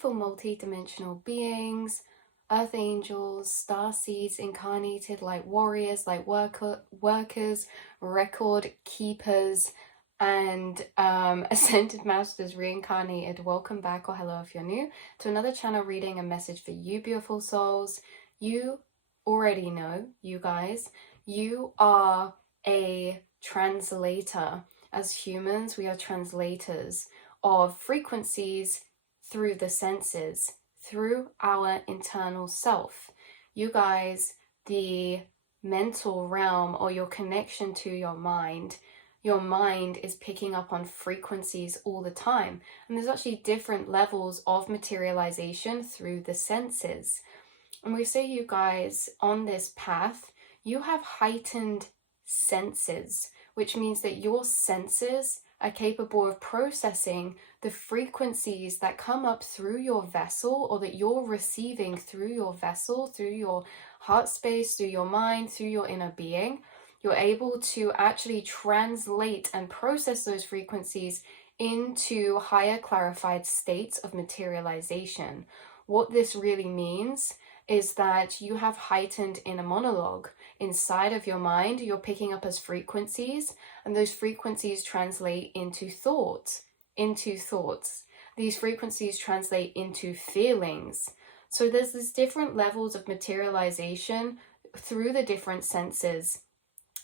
beautiful multi-dimensional beings, earth angels, star seeds incarnated like warriors, like workers, record keepers, and ascended masters reincarnated. Welcome back, or hello if you're new, to another channel reading. A message for you, beautiful souls. You already know, you guys, you are a translator. As humans, we are translators of frequencies through the senses, through our internal self. You guys, the mental realm, or your connection to your mind is picking up on frequencies all the time. And there's actually different levels of materialization through the senses. And we say, you guys, on this path, you have heightened senses, which means that your senses are capable of processing the frequencies that come up through your vessel, or that you're receiving through your vessel, through your heart space, through your mind, through your inner being. You're able to actually translate and process those frequencies into higher clarified states of materialization. What this really means is that you have heightened inner monologue inside of your mind. You're picking up as frequencies, and those frequencies translate into thoughts. These frequencies translate into feelings. So there's these different levels of materialization through the different senses.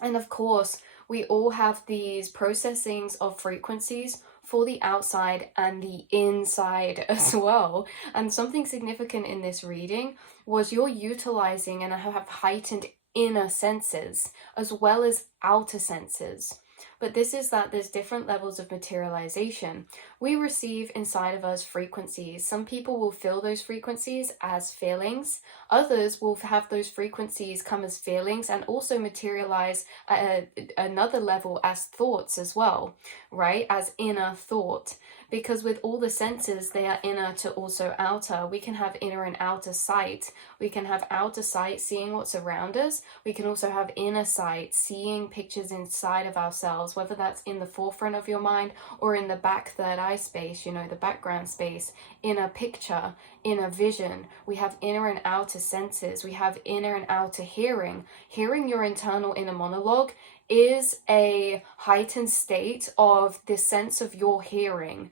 And of course, we all have these processings of frequencies for the outside and the inside as well. And something significant in this reading was you're utilizing and have heightened inner senses as well as outer senses. But this is that there's different levels of materialization. We receive inside of us frequencies. Some people will feel those frequencies as feelings. Others will have those frequencies come as feelings and also materialize at another level as thoughts as well, right? As inner thought. Because with all the senses, they are inner to also outer. We can have inner and outer sight. We can have outer sight, seeing what's around us. We can also have inner sight, seeing pictures inside of ourselves, whether that's in the forefront of your mind or in the back third eye space, you know, the background space, inner picture, inner vision. We have inner and outer senses. We have inner and outer hearing. Hearing your internal inner monologue is a heightened state of the sense of your hearing,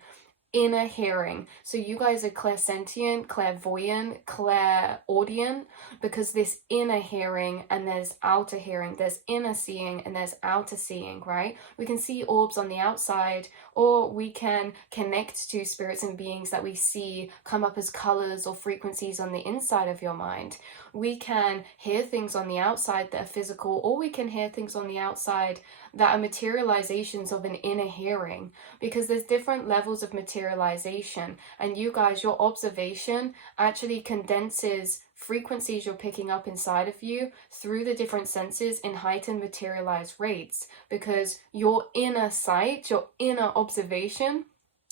inner hearing. So you guys are clairsentient, clairvoyant, clairaudient, because this inner hearing and there's outer hearing, there's inner seeing and there's outer seeing, right? We can see orbs on the outside, or we can connect to spirits and beings that we see come up as colors or frequencies on the inside of your mind. We can hear things on the outside that are physical, or we can hear things on the outside that are materializations of an inner hearing, because there's different levels of materialization. And you guys, your observation actually condenses frequencies you're picking up inside of you through the different senses in heightened materialized rates, because your inner sight, your inner observation,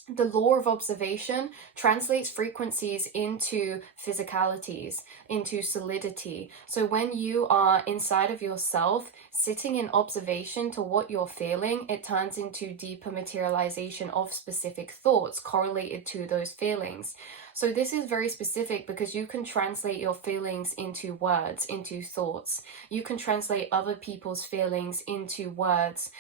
the law of observation translates frequencies into physicalities, into solidity. So when you are inside of yourself, sitting in observation to what you're feeling, it turns into deeper materialization of specific thoughts correlated to those feelings. So this is very specific because you can translate your feelings into words, into thoughts. You can translate other people's feelings into words,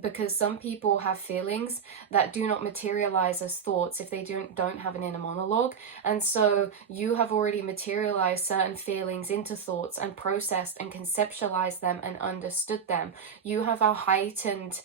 because some people have feelings that do not materialize as thoughts if they don't have an inner monologue. And so you have already materialized certain feelings into thoughts and processed and conceptualized them and understood them. You have a heightened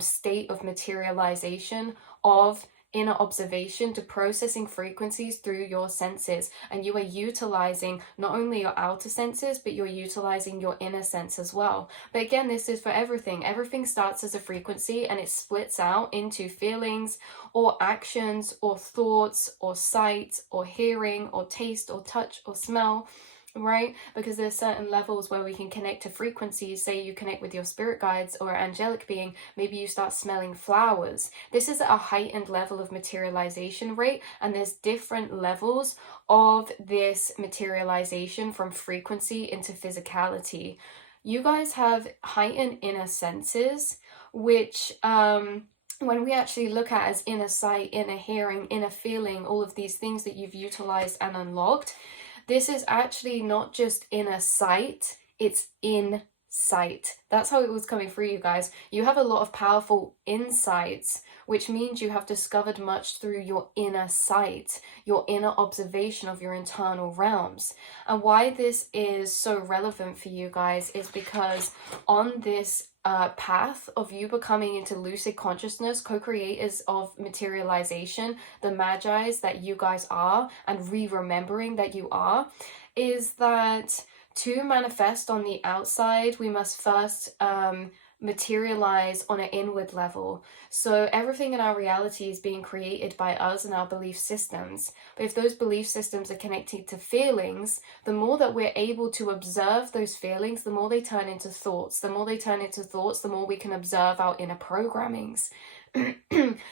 state of materialization of inner observation to processing frequencies through your senses, and you are utilizing not only your outer senses, but you're utilizing your inner sense as well. But again, this is for everything starts as a frequency and it splits out into feelings or actions or thoughts or sight or hearing or taste or touch or smell, right? Because there's certain levels where we can connect to frequencies. Say you connect with your spirit guides or angelic being, maybe you start smelling flowers. This is a heightened level of materialization rate, and there's different levels of this materialization from frequency into physicality. You guys have heightened inner senses, which when we actually look at as inner sight, inner hearing, inner feeling, all of these things that you've utilized and unlocked, this is actually not just inner sight, it's insight. That's how it was coming through, you guys. You have a lot of powerful insights, which means you have discovered much through your inner sight, your inner observation of your internal realms. And why this is so relevant for you guys is because on this path of you becoming into lucid consciousness, co-creators of materialization, the magi's that you guys are, and re-remembering that you are, is that to manifest on the outside, we must first materialize on an inward level. So everything in our reality is being created by us and our belief systems. But if those belief systems are connected to feelings, the more that we're able to observe those feelings, the more they turn into thoughts. The more they turn into thoughts, the more we can observe our inner programmings.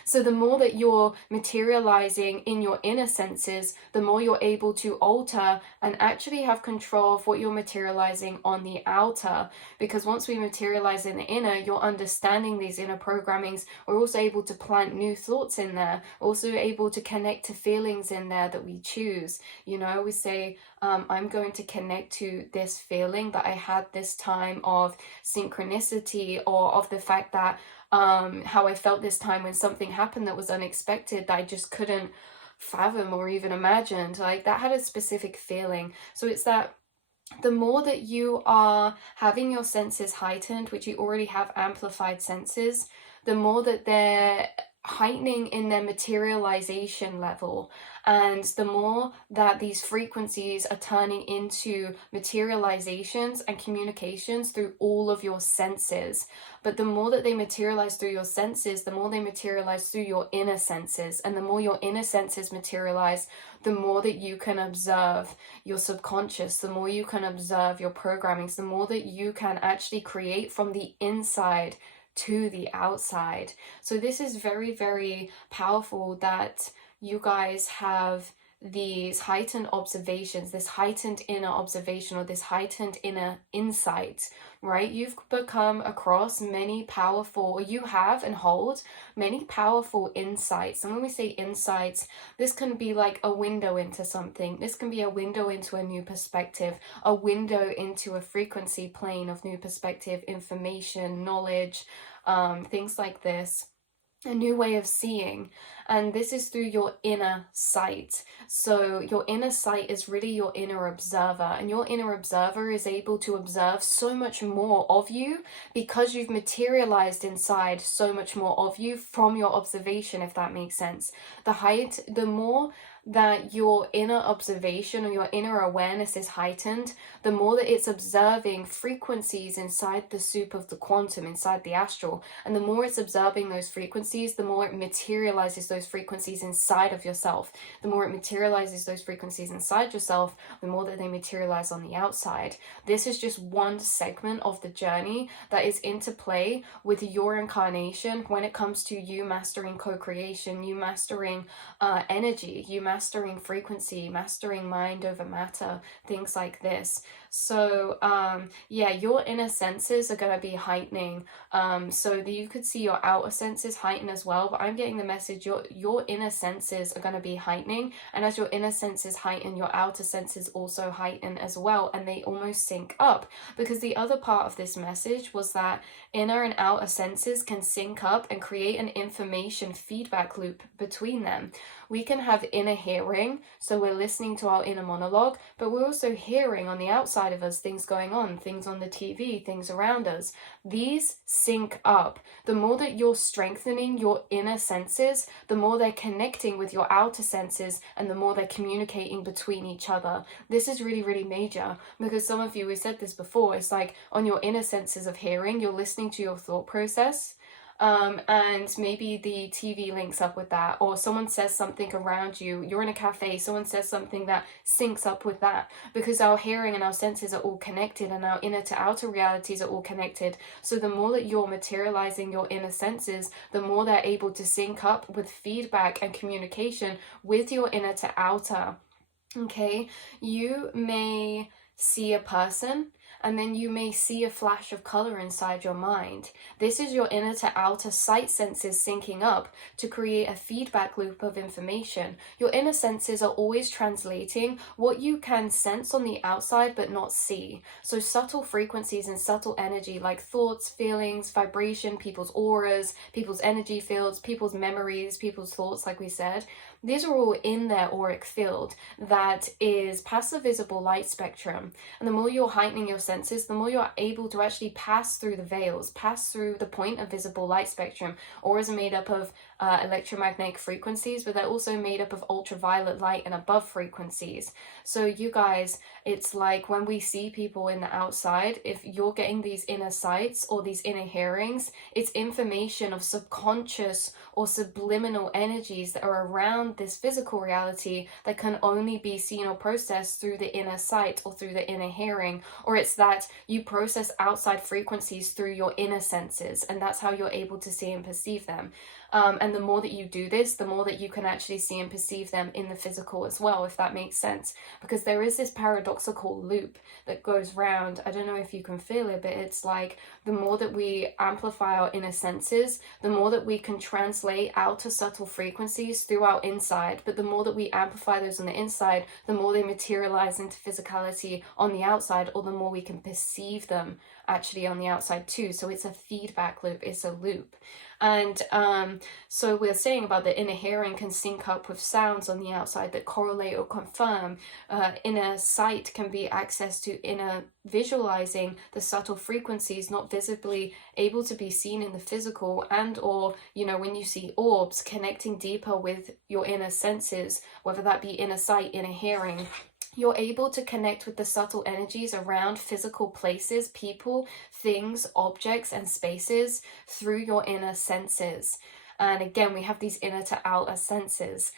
So the more that you're materializing in your inner senses, the more you're able to alter and actually have control of what you're materializing on the outer. Because once we materialize in the inner, you're understanding these inner programmings. We're also able to plant new thoughts in there, also able to connect to feelings in there that we choose. You know, we say, I'm going to connect to this feeling that I had this time of synchronicity, or of the fact that how I felt this time when something happened that was unexpected, that I just couldn't fathom or even imagine. Like, that had a specific feeling. So it's that the more that you are having your senses heightened, which you already have amplified senses, the more that they're heightening in their materialization level, and the more that these frequencies are turning into materializations and communications through all of your senses. But the more that they materialize through your senses, the more they materialize through your inner senses, and the more your inner senses materialize, the more that you can observe your subconscious, the more you can observe your programmings, the more that you can actually create from the inside to the outside. So this is very, very powerful that you guys have these heightened observations, this heightened inner observation, or this heightened inner insight, right? You've become across many powerful, or you have and hold many powerful insights. And when we say insights, this can be like a window into something. This can be a window into a new perspective, a window into a frequency plane of new perspective, information, knowledge, things like this. A new way of seeing, and this is through your inner sight. So your inner sight is really your inner observer, and your inner observer is able to observe so much more of you because you've materialized inside so much more of you from your observation, if that makes sense. The more that your inner observation or your inner awareness is heightened, the more that it's observing frequencies inside the soup of the quantum, inside the astral. And the more it's observing those frequencies, the more it materializes those frequencies inside of yourself. The more it materializes those frequencies inside yourself, the more that they materialize on the outside. This is just one segment of the journey that is interplay with your incarnation when it comes to you mastering co-creation, you mastering energy, you mastering frequency, mastering mind over matter, things like this. So yeah, your inner senses are going to be heightening, so that you could see your outer senses heighten as well. But I'm getting the message your inner senses are going to be heightening, and as your inner senses heighten, your outer senses also heighten as well, and they almost sync up. Because the other part of this message was that inner and outer senses can sync up and create an information feedback loop between them. We can have inner hearing, so we're listening to our inner monologue, but we're also hearing on the outside of us things going on, things on the TV, things around us. These sync up. The more that you're strengthening your inner senses, the more they're connecting with your outer senses, and the more they're communicating between each other. This is really, really major, because some of you, we said this before, it's like on your inner senses of hearing, you're listening to your thought process. And maybe the TV links up with that, or someone says something around you, you're in a cafe, someone says something that syncs up with that, because our hearing and our senses are all connected, and our inner to outer realities are all connected. So the more that you're materializing your inner senses, the more they're able to sync up with feedback and communication with your inner to outer. Okay, you may see a person and then you may see a flash of color inside your mind. This is your inner to outer sight senses syncing up to create a feedback loop of information. Your inner senses are always translating what you can sense on the outside but not see. So subtle frequencies and subtle energy like thoughts, feelings, vibration, people's auras, people's energy fields, people's memories, people's thoughts, like we said, these are all in their auric field that is past the visible light spectrum. And the more you're heightening your senses, the more you're able to actually pass through the veils, pass through the point of visible light spectrum. Auras are made up of electromagnetic frequencies, but they're also made up of ultraviolet light and above frequencies. So you guys, it's like when we see people in the outside, if you're getting these inner sights or these inner hearings, it's information of subconscious or subliminal energies that are around this physical reality that can only be seen or processed through the inner sight or through the inner hearing, or it's that you process outside frequencies through your inner senses, and that's how you're able to see and perceive them. And the more that you do this, the more that you can actually see and perceive them in the physical as well, if that makes sense. Because there is this paradoxical loop that goes round. I don't know if you can feel it, but it's like the more that we amplify our inner senses, the more that we can translate outer subtle frequencies through our inside. But the more that we amplify those on the inside, the more they materialize into physicality on the outside, or the more we can perceive them actually on the outside too. So it's a feedback loop, it's a loop. And so we're saying about the inner hearing can sync up with sounds on the outside that correlate or confirm. Inner sight can be access to inner visualizing the subtle frequencies not visibly able to be seen in the physical, and or, you know, when you see orbs, connecting deeper with your inner senses, whether that be inner sight, inner hearing. You're able to connect with the subtle energies around physical places, people, things, objects, and spaces through your inner senses. And again, we have these inner to outer senses.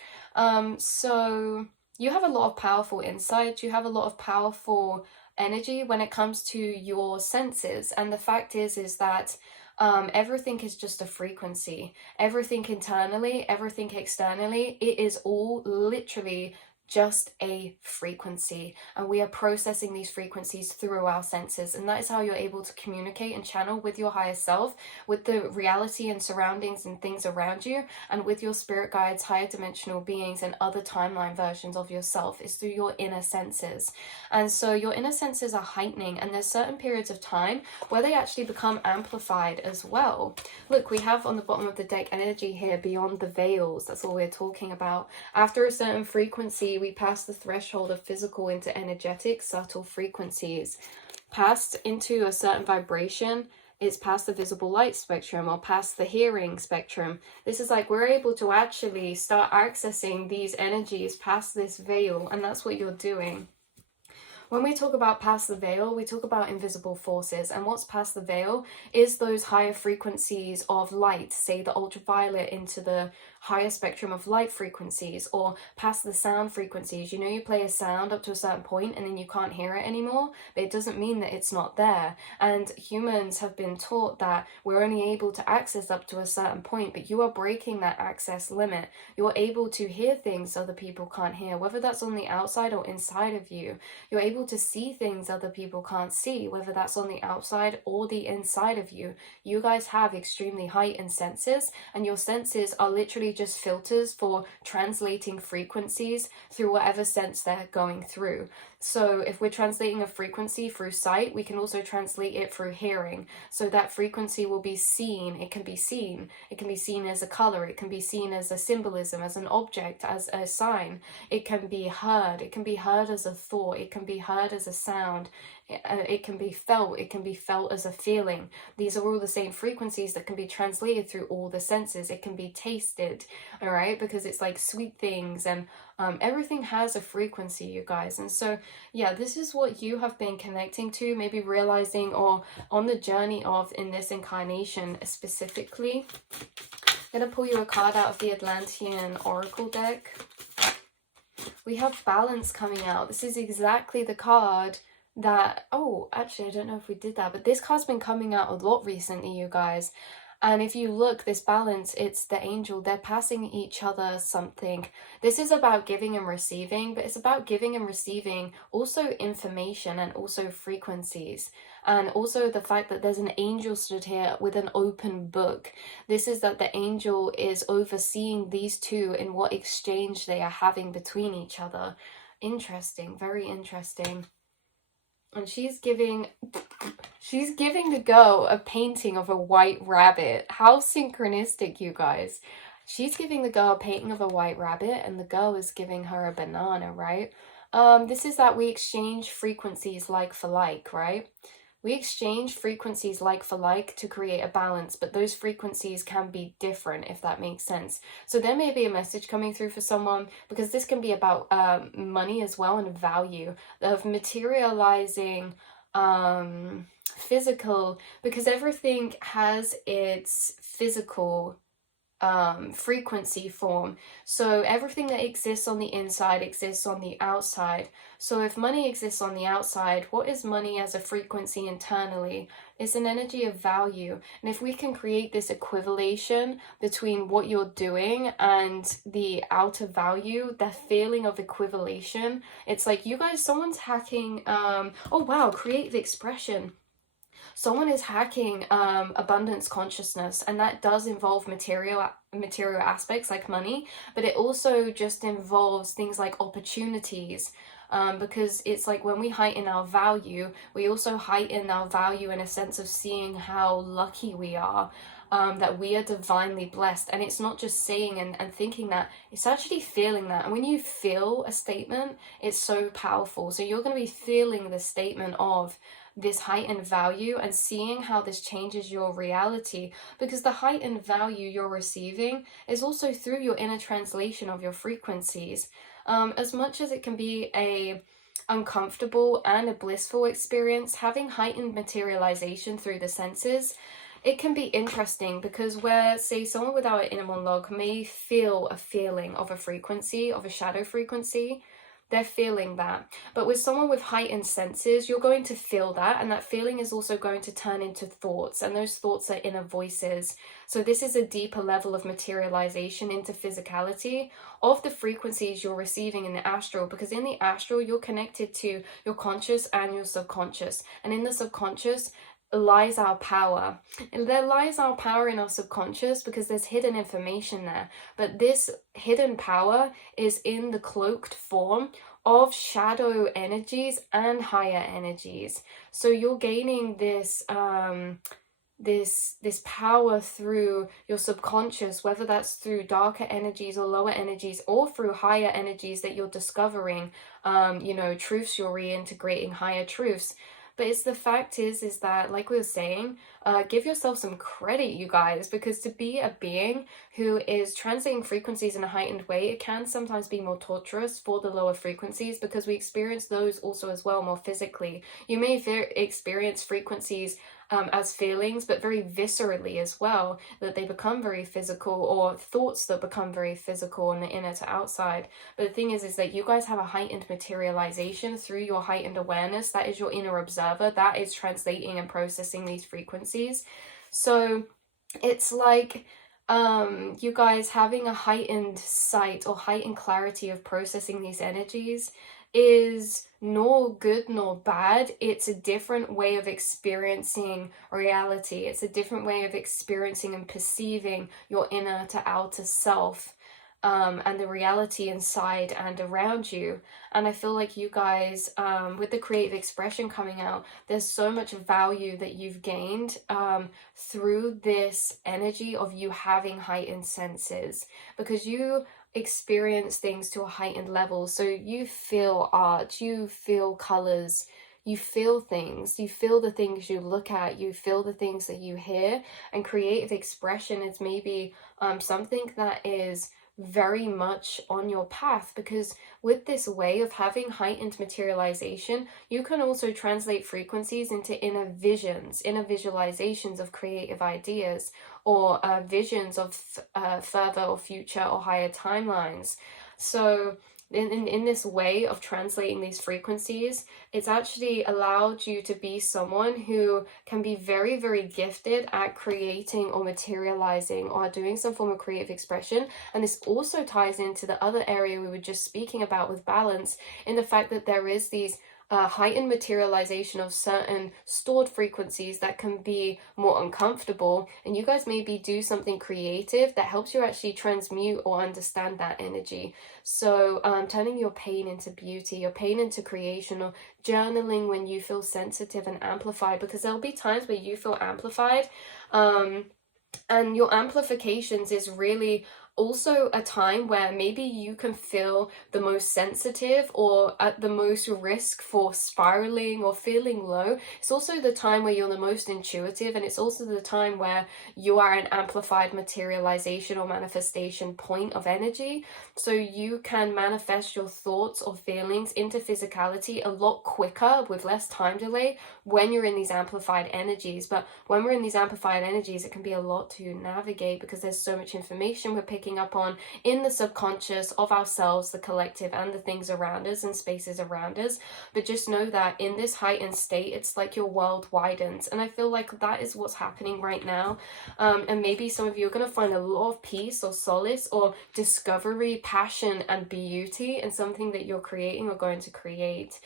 So you have a lot of powerful insight. You have a lot of powerful energy when it comes to your senses. And the fact is that everything is just a frequency. Everything internally, everything externally, it is all literally just a frequency, and we are processing these frequencies through our senses, and that is how you're able to communicate and channel with your higher self, with the reality and surroundings and things around you, and with your spirit guides, higher dimensional beings, and other timeline versions of yourself, is through your inner senses. And so your inner senses are heightening, and there's certain periods of time where they actually become amplified as well. Look, we have on the bottom of the deck energy here, beyond the veils. That's all we're talking about. After a certain frequency, we pass the threshold of physical into energetic, subtle frequencies. Passed into a certain vibration, it's past the visible light spectrum or past the hearing spectrum. This is like we're able to actually start accessing these energies past this veil, and that's what you're doing. When we talk about past the veil, we talk about invisible forces, and what's past the veil is those higher frequencies of light, say the ultraviolet into the higher spectrum of light frequencies, or past the sound frequencies. You know, you play a sound up to a certain point and then you can't hear it anymore, but it doesn't mean that it's not there. And humans have been taught that we're only able to access up to a certain point, but you are breaking that access limit. You're able to hear things other people can't hear, whether that's on the outside or inside of you. You're able to see things other people can't see, whether that's on the outside or the inside of you. You guys have extremely heightened senses, and your senses are literally just filters for translating frequencies through whatever sense they're going through. So if we're translating a frequency through sight, we can also translate it through hearing. So that frequency will be seen. It can be seen. It can be seen as a color. It can be seen as a symbolism, as an object, as a sign. It can be heard. It can be heard as a thought. It can be heard as a sound. It can be felt. It can be felt as a feeling. These are all the same frequencies that can be translated through all the senses. It can be tasted, all right, because it's like sweet things, and everything has a frequency, you guys. And so yeah, this is what you have been connecting to, maybe realizing, or on the journey of, in this incarnation specifically. I'm going to pull you a card out of the Atlantean Oracle deck. We have balance coming out. This is exactly the card that, oh, actually, I don't know if we did that, but this card's been coming out a lot recently, you guys. And if you look, this balance, it's the angel, they're passing each other something. This is about giving and receiving, but it's about giving and receiving also information and also frequencies. And also the fact that there's an angel stood here with an open book. This is that the angel is overseeing these two in what exchange they are having between each other. Interesting, very interesting. And she's giving the girl a painting of a white rabbit. How synchronistic, you guys. She's giving the girl a painting of a white rabbit, and the girl is giving her a banana, right? This is that we exchange frequencies like for like, right? We exchange frequencies like for like to create a balance, but those frequencies can be different, if that makes sense. So there may be a message coming through for someone, because this can be about money as well, and value, of materializing physical, because everything has its physical frequency form. So everything that exists on the inside exists on the outside. So if money exists on the outside, what is money as a frequency internally? It's an energy of value. And if we can create this equivalation between what you're doing and the outer value, the feeling of equivalation, it's like, you guys, someone's hacking, oh wow, creative expression. Someone is hacking abundance consciousness, and that does involve material aspects like money, but it also just involves things like opportunities, because it's like when we heighten our value, we also heighten our value in a sense of seeing how lucky we are, that we are divinely blessed. And it's not just saying and thinking that, it's actually feeling that. And when you feel a statement, it's so powerful. So you're going to be feeling the statement of this heightened value and seeing how this changes your reality, because the heightened value you're receiving is also through your inner translation of your frequencies. As much as it can be a uncomfortable and a blissful experience, having heightened materialization through the senses, it can be interesting, because where, say, someone without an inner monologue may feel a feeling of a frequency, of a shadow frequency, they're feeling that. But with someone with heightened senses, you're going to feel that, and that feeling is also going to turn into thoughts, and those thoughts are inner voices. So this is a deeper level of materialization into physicality of the frequencies you're receiving in the astral, because in the astral, you're connected to your conscious and your subconscious, and in the subconscious lies our power. And there lies our power in our subconscious, because there's hidden information there. But this hidden power is in the cloaked form of shadow energies and higher energies. So you're gaining this this power through your subconscious, whether that's through darker energies or lower energies, or through higher energies that you're discovering, truths you're reintegrating, higher truths. But it's the fact is that, like we were saying, give yourself some credit, you guys, because to be a being who is translating frequencies in a heightened way, it can sometimes be more torturous for the lower frequencies, because we experience those also as well more physically. You may experience frequencies as feelings, but very viscerally as well, that they become very physical, or thoughts that become very physical in the inner to outside. But the thing is that you guys have a heightened materialization through your heightened awareness. That is your inner observer, that is translating and processing these frequencies. So it's like you guys having a heightened sight or heightened clarity of processing these energies is nor good nor bad. It's a different way of experiencing reality. It's a different way of experiencing and perceiving your inner to outer self, and the reality inside and around you. And I feel like you guys, with the creative expression coming out, there's so much value that you've gained through this energy of you having heightened senses, because you experience things to a heightened level. So you feel art, you feel colors, you feel things, you feel the things you look at, you feel the things that you hear. And creative expression is maybe something that is very much on your path, because with this way of having heightened materialization, you can also translate frequencies into inner visions, inner visualizations of creative ideas, or visions of further or future or higher timelines. So in this way of translating these frequencies, it's actually allowed you to be someone who can be very, very gifted at creating or materializing or doing some form of creative expression. And this also ties into the other area we were just speaking about with balance, in the fact that there is these heightened materialization of certain stored frequencies that can be more uncomfortable, and you guys maybe do something creative that helps you actually transmute or understand that energy. So turning your pain into beauty, your pain into creation, or journaling when you feel sensitive and amplified, because there'll be times where you feel amplified, and your amplifications is really also a time where maybe you can feel the most sensitive or at the most risk for spiraling or feeling low. It's also the time where you're the most intuitive, and it's also the time where you are an amplified materialization or manifestation point of energy. So you can manifest your thoughts or feelings into physicality a lot quicker with less time delay when you're in these amplified energies. But when we're in these amplified energies, it can be a lot to navigate because there's so much information we're picking up on in the subconscious of ourselves, the collective, and the things around us and spaces around us. But just know that in this heightened state, it's like your world widens, and I feel like that is what's happening right now. And maybe some of you are going to find a lot of peace or solace or discovery, passion, and beauty in something that you're creating or going to create.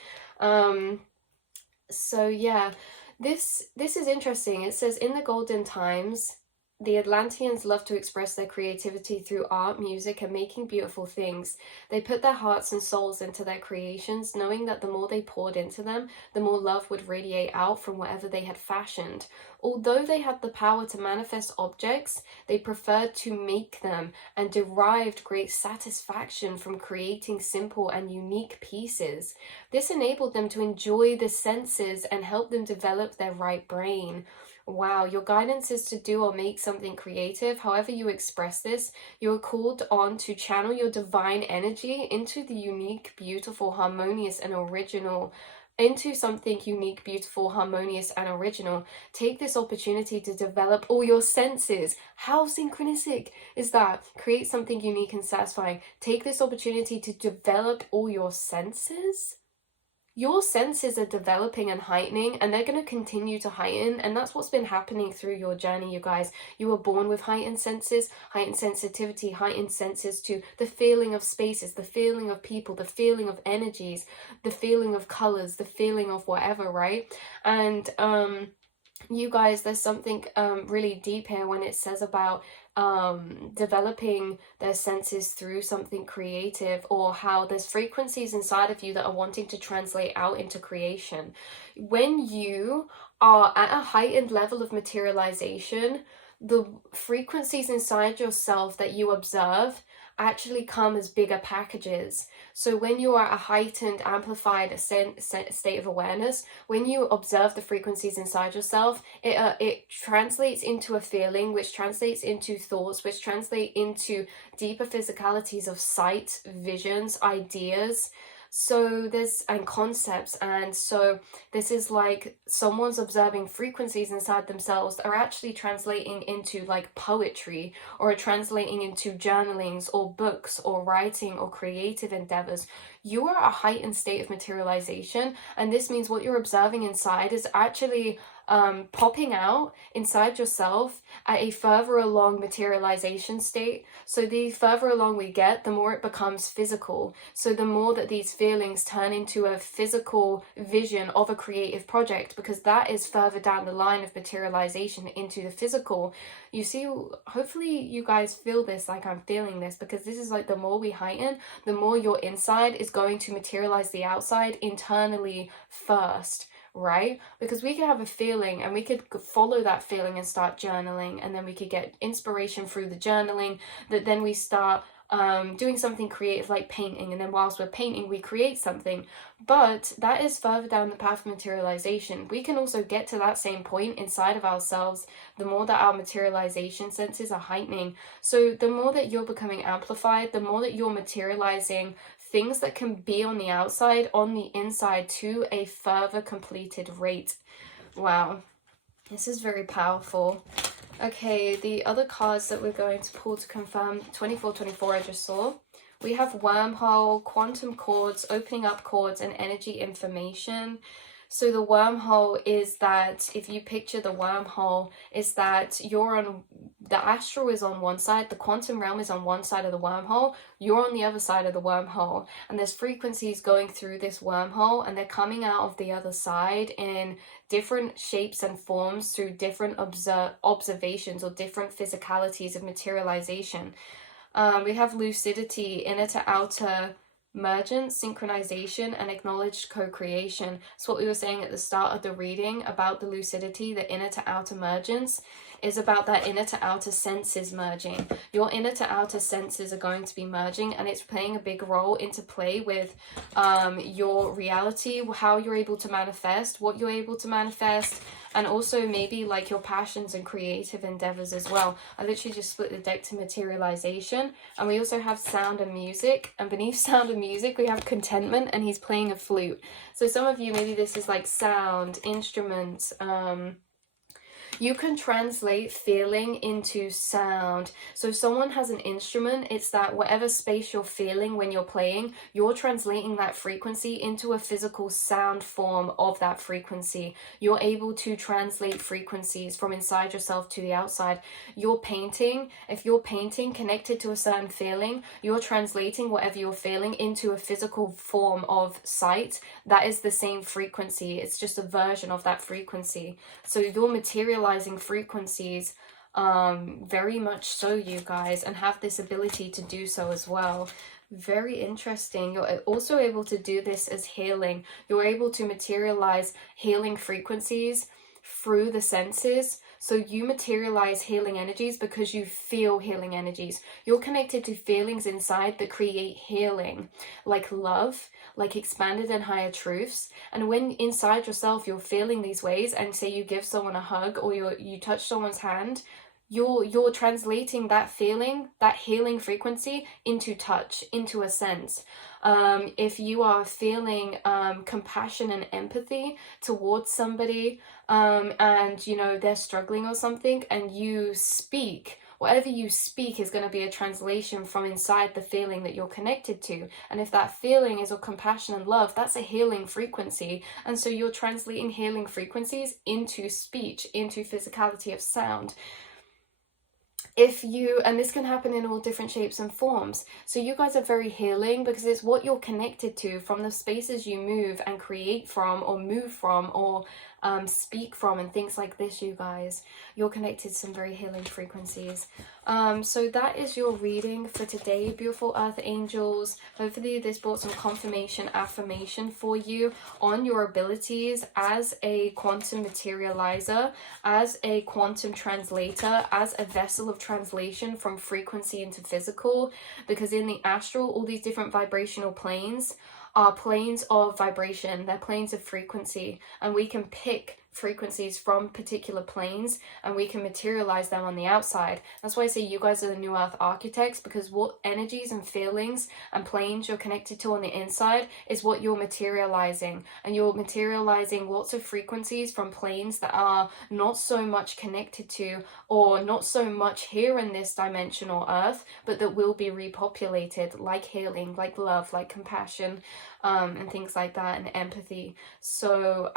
So yeah, this is interesting. It says, in the golden times, the Atlanteans loved to express their creativity through art, music, and making beautiful things. They put their hearts and souls into their creations, knowing that the more they poured into them, the more love would radiate out from whatever they had fashioned. Although they had the power to manifest objects, they preferred to make them and derived great satisfaction from creating simple and unique pieces. This enabled them to enjoy the senses and help them develop their right brain. Wow, your guidance is to do or make something creative. However you express this, you are called on to channel your divine energy into the unique, beautiful, harmonious, and original. Into something unique, beautiful, harmonious, and original. Take this opportunity to develop all your senses. How synchronistic is that? Create something unique and satisfying. Take this opportunity to develop all your senses. Your senses are developing and heightening, and they're going to continue to heighten, and that's what's been happening through your journey, you guys. You were born with heightened senses, heightened sensitivity, heightened senses to the feeling of spaces, the feeling of people, the feeling of energies, the feeling of colors, the feeling of whatever, right? And you guys, there's something really deep here when it says about developing their senses through something creative, or how there's frequencies inside of you that are wanting to translate out into creation. When you are at a heightened level of materialization, the frequencies inside yourself that you observe actually come as bigger packages. So when you are a heightened, amplified state of awareness, when you observe the frequencies inside yourself, it translates into a feeling, which translates into thoughts, which translate into deeper physicalities of sight, visions, ideas. So and concepts. And so this is like someone's observing frequencies inside themselves that are actually translating into like poetry, or translating into journalings or books or writing or creative endeavors. You are a heightened state of materialization, and this means what you're observing inside is actually popping out inside yourself at a further along materialization state. So the further along we get, the more it becomes physical. So the more that these feelings turn into a physical vision of a creative project, because that is further down the line of materialization into the physical. You see, hopefully you guys feel this like I'm feeling this, because this is like the more we heighten, the more your inside is going to materialize the outside internally first. Right? Because we could have a feeling and we could follow that feeling and start journaling, and then we could get inspiration through the journaling, that then we start doing something creative like painting, and then whilst we're painting we create something. But that is further down the path of materialization. We can also get to that same point inside of ourselves the more that our materialization senses are heightening. So the more that you're becoming amplified, the more that you're materializing things that can be on the outside, on the inside, to a further completed rate. Wow, this is very powerful. Okay, the other cards that we're going to pull to confirm 2424 I just saw We have wormhole, quantum cords, opening up cords, and energy information. So the wormhole is that, if you picture the wormhole, is that you're on, the astral is on one side, the quantum realm is on one side of the wormhole, you're on the other side of the wormhole, and there's frequencies going through this wormhole, and they're coming out of the other side in different shapes and forms through different observations or different physicalities of materialization. We have lucidity, inner to outer mergence, synchronization, and acknowledged co-creation. It's what we were saying at the start of the reading about the lucidity, the inner to outer mergence is about that inner to outer senses merging. Your inner to outer senses are going to be merging, and it's playing a big role into play with your reality, how you're able to manifest, what you're able to manifest, and also maybe like your passions and creative endeavors as well. I literally just split the deck to materialization, and we also have sound and music, and beneath sound and music we have contentment, and he's playing a flute. So some of you, maybe this is like sound, instruments, you can translate feeling into sound. So if someone has an instrument, it's that whatever space you're feeling when you're playing, you're translating that frequency into a physical sound form of that frequency. You're able to translate frequencies from inside yourself to the outside. You're painting, if you're painting connected to a certain feeling, you're translating whatever you're feeling into a physical form of sight that is the same frequency. It's just a version of that frequency. So you're materializing frequencies, very much so, you guys, and have this ability to do so as well. Very interesting. You're also able to do this as healing. You're able to materialize healing frequencies through the senses. So you materialize healing energies because you feel healing energies. You're connected to feelings inside that create healing, like love, like expanded and higher truths. And when inside yourself you're feeling these ways, and say you give someone a hug or you touch someone's hand, you're translating that feeling, that healing frequency, into touch, into a sense. If you are feeling compassion and empathy towards somebody, and you know they're struggling or something, and you speak, whatever you speak is going to be a translation from inside the feeling that you're connected to. And if that feeling is of compassion and love, that's a healing frequency. And so you're translating healing frequencies into speech, into physicality of sound. If you, and this can happen in all different shapes and forms, so you guys are very healing because it's what you're connected to from the spaces you move and create from, or move from, or speak from, and things like this. You guys, you're connected to some very healing frequencies. So that is your reading for today, beautiful earth angels. Hopefully this brought some confirmation, affirmation for you on your abilities as a quantum materializer, as a quantum translator, as a vessel of translation from frequency into physical. Because in the astral, all these different vibrational planes are planes of vibration, they're planes of frequency, and we can pick frequencies from particular planes and we can materialize them on the outside. That's why I say you guys are the new earth architects, because what energies and feelings and planes you're connected to on the inside is what you're materializing. And you're materializing lots of frequencies from planes that are not so much connected to, or not so much here in this dimension or earth, but that will be repopulated, like healing, like love, like compassion, and things like that, and empathy. So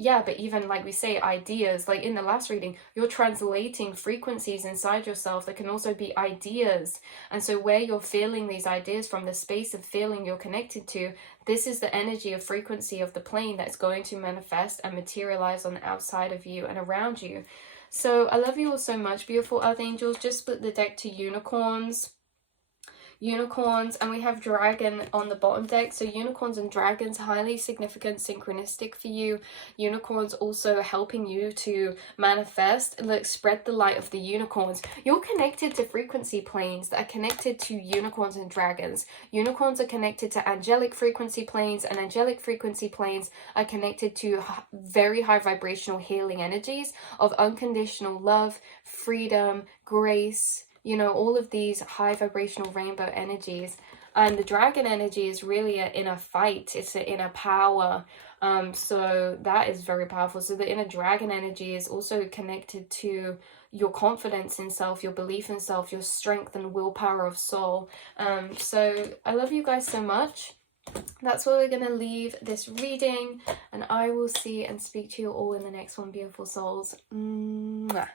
yeah, but even like we say, ideas, like in the last reading, you're translating frequencies inside yourself that can also be ideas. And so where you're feeling these ideas from, the space of feeling you're connected to, this is the energy of frequency of the plane that's going to manifest and materialize on the outside of you and around you. So I love you all so much, beautiful earth angels. Just split the deck to unicorns, and we have dragon on the bottom deck. So unicorns and dragons, highly significant, synchronistic for you. Unicorns also helping you to manifest, like spread the light of the unicorns. You're connected to frequency planes that are connected to unicorns and dragons. Unicorns are connected to angelic frequency planes, and angelic frequency planes are connected to very high vibrational healing energies of unconditional love, freedom, grace, you know, all of these high vibrational rainbow energies. And the dragon energy is really an inner fight. It's an inner power. So that is very powerful. So the inner dragon energy is also connected to your confidence in self, your belief in self, your strength and willpower of soul. So I love you guys so much. That's where we're going to leave this reading, and I will see and speak to you all in the next one, beautiful souls. Mwah.